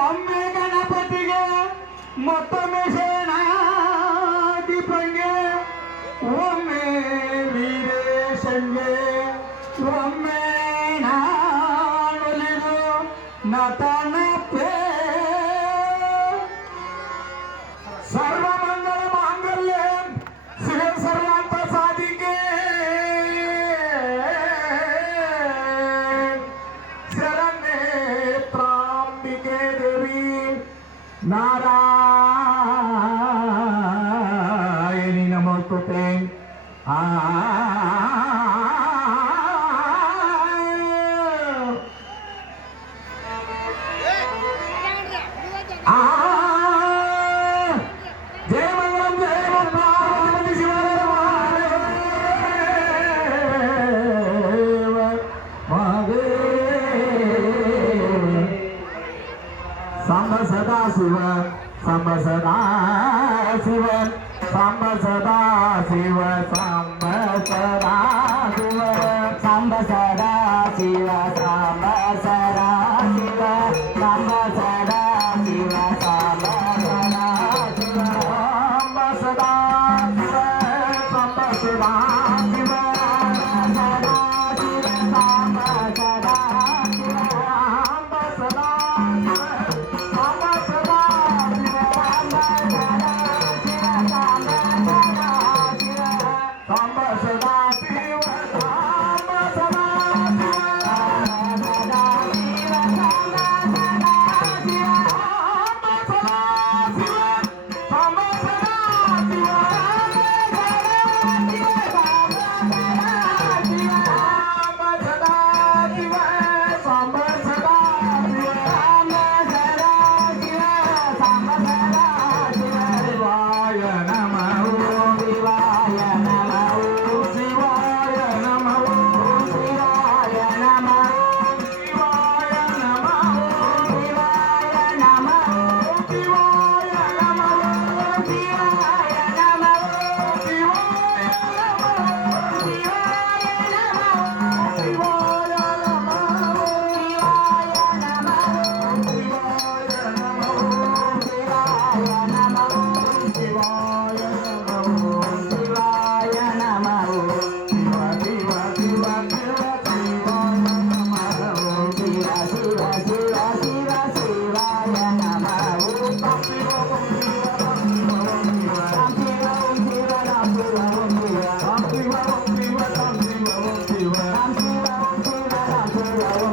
ಒಮ್ಮೆ ಗಣಪತಿಗೆ ಮತ್ತೊಮ್ಮೆ ಸೇನಾಧಿಪಂಗೆ ಒಮ್ಮೆ ವೀರೇಶಂಗೆ ಒಮ್ಮೆ ನಾನುಲಿದು ನತನಪ್ಪೆ ಸರ್ವ ಮಂಗಲ ಮಾಂಗಲ್ಯ ಶಿವ ಸರ್ವಾಂತ ಸಾಧಿಕೆ ಶರಣ್ಯೇತ್ರಾಂಬಿಕೆ ದೇವಿ नारायणी नमोस्तुते जय मंगलम जय पार्वती शिव सांब सदा शिव सांब सदा शिव सांब सदा शिव सांब सदा शिव सांब सदा शिव सांब सदा शिव सांब सदा शिव सांब सदा शिव सांब सदा शिव सांब सदा शिव सदा शिव सांब सदा शिव सांब सदा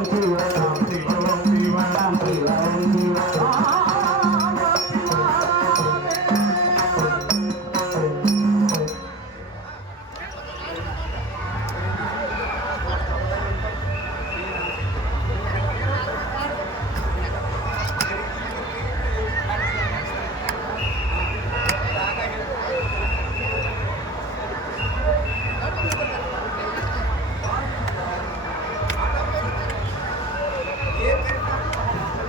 Thank you.